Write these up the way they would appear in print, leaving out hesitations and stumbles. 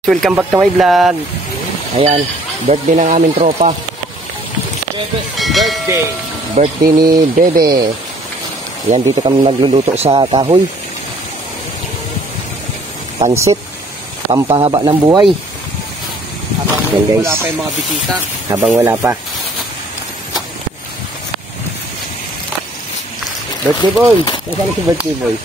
Welcome back to my vlog. Ayan, birthday ng aming tropa. Birthday ni Bebe. Ayan, dito kami magluluto sa kahoy. Pansit, pampahaba ng buhay. Habang ayan, wala pa yung mga bisita. Habang wala pa. Birthday boy. Nasaan si birthday boy?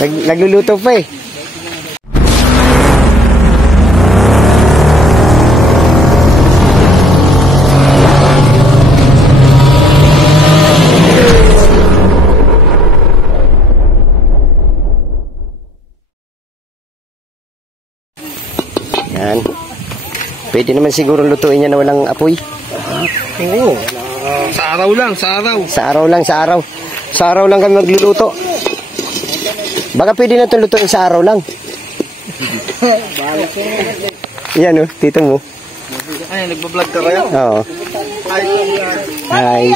Nagluluto pa eh. Yan. Pwede naman siguro lutuin niya na walang apoy. Oo. Sa araw lang, sa araw. Sa araw lang, sa araw. Sa araw lang kami magluluto. Baka pwede na itong lutuin sa araw lang. Yan o, tito mo. Ay, nagbablog ka kaya? Oo. Hi.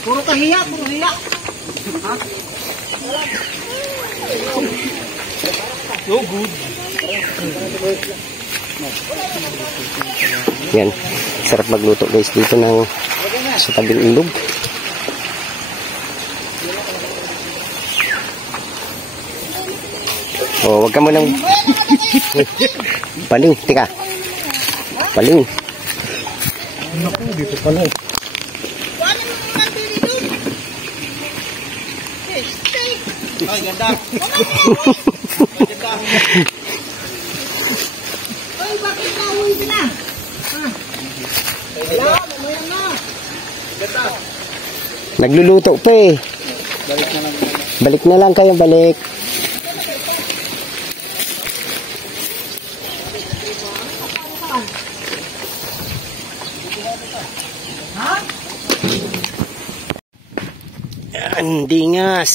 Puro kahiya, puro hiya. No good. Yan. Sarap magluto guys dito ng sa tabing ilog. Oh, wag ka mo nang paling, tika. Paling. Naku, dito pala eh. Ay, ganda. Ay, bakit nauwi ka na? Wala, mamaya na. Ganda. Nagluluto pa eh. Balik na lang. Balik na lang kayo, balik. Yan, dingas.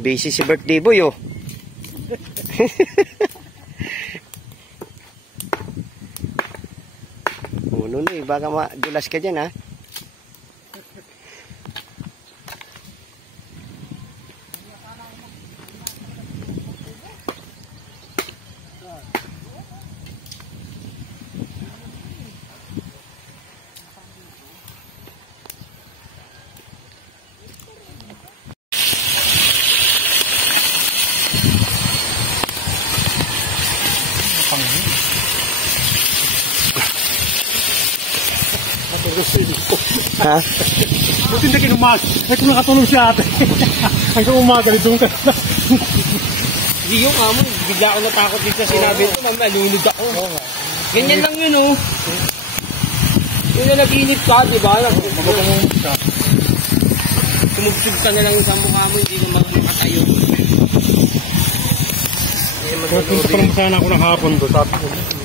Busy si birthday boy oh. Uno na eh, baka madulas ka dyan ha. Ha? Buti na kinumag. Ay, kung nakatulog si ate. Hanggang umaga, doon ka na. Hindi yung amo. Bigla ako natakot dito sa sinabi ko. Malunod ako. Ganyan lang yun, oh. Yun na nag-inip ka, diba? Tumugsug ka na lang sa mukha mo. Hindi naman makatayo. Punta pa naman sana ako ng hapon to.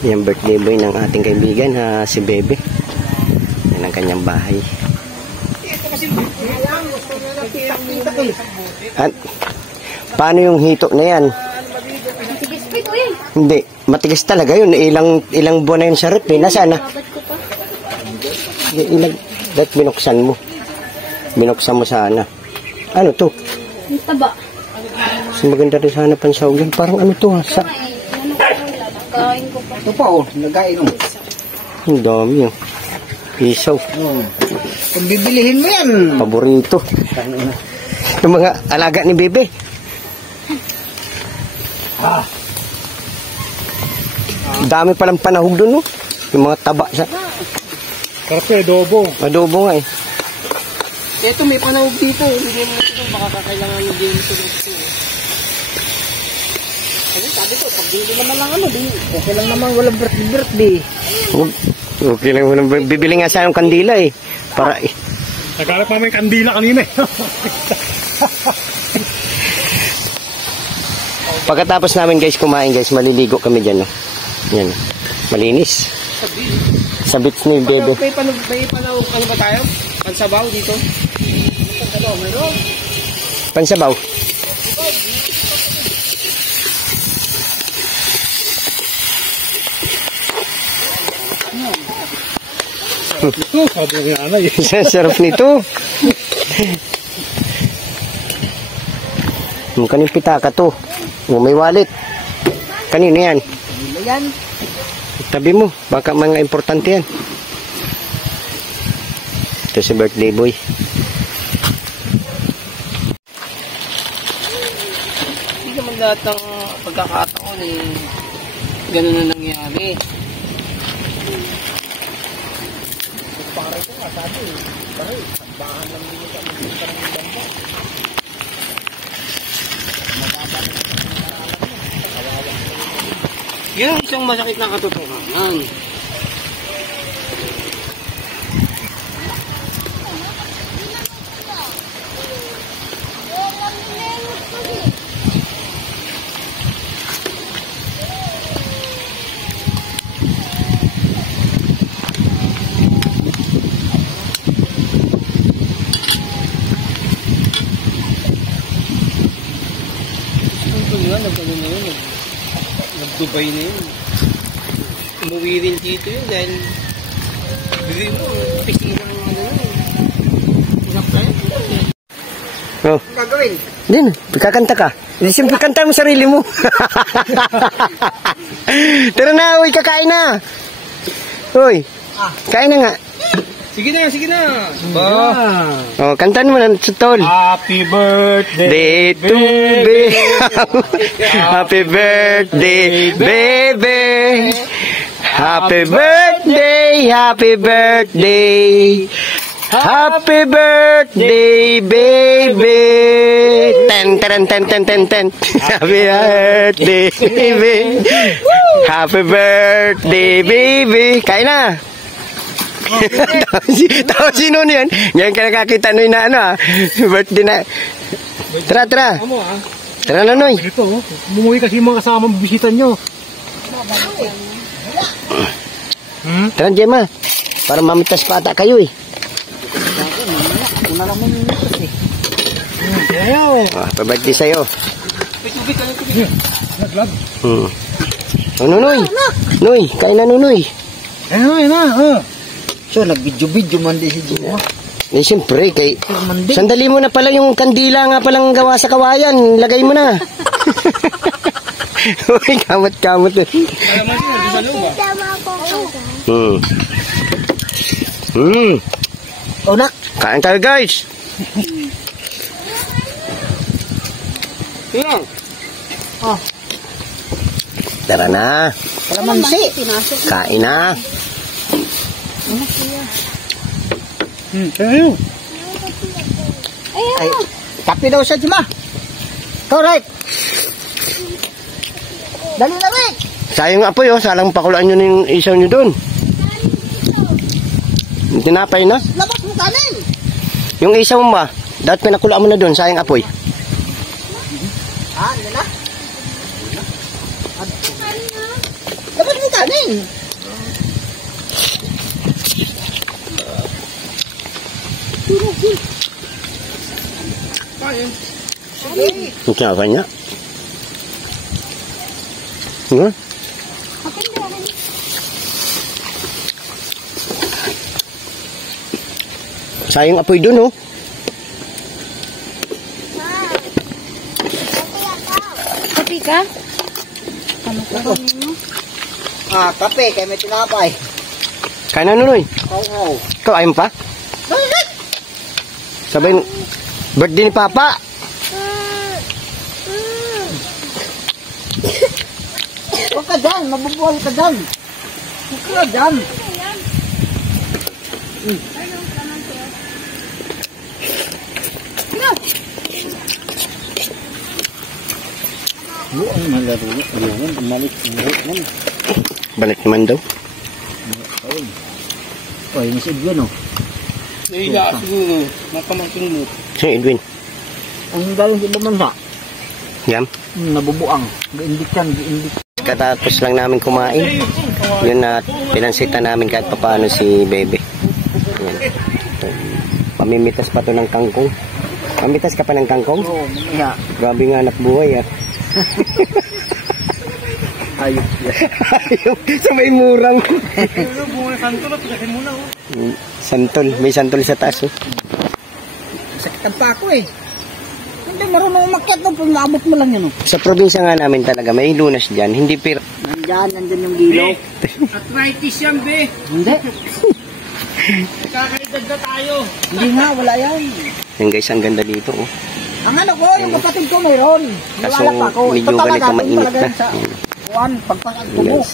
Yung birthday boy ng ating kaibigan ha, si Bebe. Yan ang kanyang bahay. At, paano yung hito na yan? Matigas pa ito eh. Hindi, matigas talaga yun. Ilang buwan na yun sa rep eh. Nasaan na? Dahil binuksan mo. Binuksan mo sana. Ano to? Ang taba. Mas maganda rin sana pansaw yan. Parang ano to ha? Kain ko pa. Ito pa, oh. Nagkain, oh. Ang dami oh. Isaw. Kung bibilihin mo yan. Paborito. Yung mga alaga ni Bebe. Dami palang panahog doon, no? Yung mga taba sa... Sarap eh, adobo. Adobo nga eh. Ito, may panahog dito. Hindi mo ito. Baka kakailangan yung game ito dito. Ano, sabi ko, pag hindi naman lang ano, okay lang naman walang birthday. Okay lang. Bibili nga sa yung kandila eh. Para eh. Nagkalap namin kandila kanina eh. Pagkatapos namin guys kumain guys, maliligo kami dyan. No? Yan. Malinis. Sa beach ni Bebe. May panahog, ano ba tayo? Pansabaw dito? Pansabaw, meron? Pansabaw. Sabi ng nanay. Sarap nito. Kaning pitaka to. May wallet. Kanino yan? Yan. Tabi mo. Baka mga importante yan. Ito si birthday boy. Hindi naman lahat ng pagkakataon eh. Ganun na nangyari. Pare ko nga sabi eh. Pare, pagbahan lang din ito. Yan ang isang masakit na katotohanan. Nag-Dubai na yun. Umuwi rin dito yun dahil bigay mo, pising mo ng ano yun. Usap tayo. Oh. Gagawin? Din, kakanta ka. Siyempre kanta mo sarili mo. Tara na, uy, kakain na. Uy, kain na nga. Sige na, sige na. Oh, kantan mo na, tol. Happy birthday. Day to baby. Happy birthday, baby. Happy birthday, happy birthday. Happy birthday, baby. Ten, ten, ten, ten, ten, ten. Happy birthday, baby. Happy birthday, baby. Kain na. Tahu sino ni yan? Yan ka nakakita Noy na ano birthday na. Tara, tara. Tara na, Noy. Ito, umuwi kasi mga kasamang bisita nyo. Tara, Gemma. Para mamitas pa ata kayo eh. Una lang mo minutos eh. Ayaw. Pa-birthday sa'yo. Naglag. Ano, Noy? Noy, kain na, Noy. Ayun na. So, nag-video-video man din si Juma. Eh, siyempre, sandali mo na pala yung kandila nga palang gawa sa kawayan. Lagay mo na. Uy, kamot-kamot eh. Oh, nak. Kain tayo, guys. Tingnan. Tara na. Kalamansi. Kain na. Ayun. Ay, kape daw siya, Juma. Correct. Dali na, Rick. Sayang nga po yun. Salang pakulaan nyo na yung isaw nyo doon. Tinapay na. Labas mo kanin. Yung isaw mo ba? Dapat pinakulaan mo na doon. Sayang apoy. Ano na? Labas mo kanin. Sige. Ang kinapa niya. Nga? Sayang apoy doon, oh. Kapi ka? Ano ka mo? Kape, kaya may tinapay. Kain na, Noy. Oo. Ikaw, ayaw mo pa? Sabihin, birthday ni Papa. Huwag ka dyan, mabubuhay ka dyan. Huwag ka dyan. Buang malaro. Ayun, umalik. Balik naman daw. Oh, yung si Edwin, oh. Nahiga siguro. Mapamangkin mo. Si Edwin. Ang galing sa bansa. Yam. Nabubuang. Giindikan. Katapos lang namin kumain. Yun na, pinansita namin kahit papaano si Bebe. Yan. Pamimitas pa to ng kangkong. Pamitas ka pa ng kangkong? Oo, mamaya. Grabe nga anak buhay ah. Ayun. Ayun, sa may murang. Ano, bunga ng santol, pigasin mo na, oh. Santol, may santol sa taas. Oh. Sakitan pa ako eh. Hindi marunong umakyat no, pag maabot mo lang yun. Oh. Sa probinsya nga namin talaga, may lunas dyan. Hindi pero... Nandyan yung gilaw. Arthritis yan, be. Hindi. Kakaedad na tayo. Hindi nga, wala yan. Yan guys, ang ganda dito. Oh. Ang ano ko, yung kapatid ko mayroon. Kaso Wala pa ako. medyo ganito mainit na. Sa Yan. kuwan, pagpasang tubo. Yes.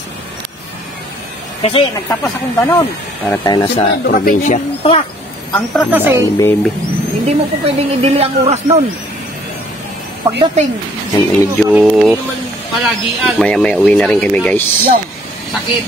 Kasi nagtapas akong ganon. Para tayo nasa Siyempre, dumating probinsya. yung truck. Ang truck kasi, Ni Bebe. hindi mo po pwedeng idili ang oras nun. Pagdating, Yan, medyo Palagian. maya-maya uwi na rin kami guys. yung Sakit.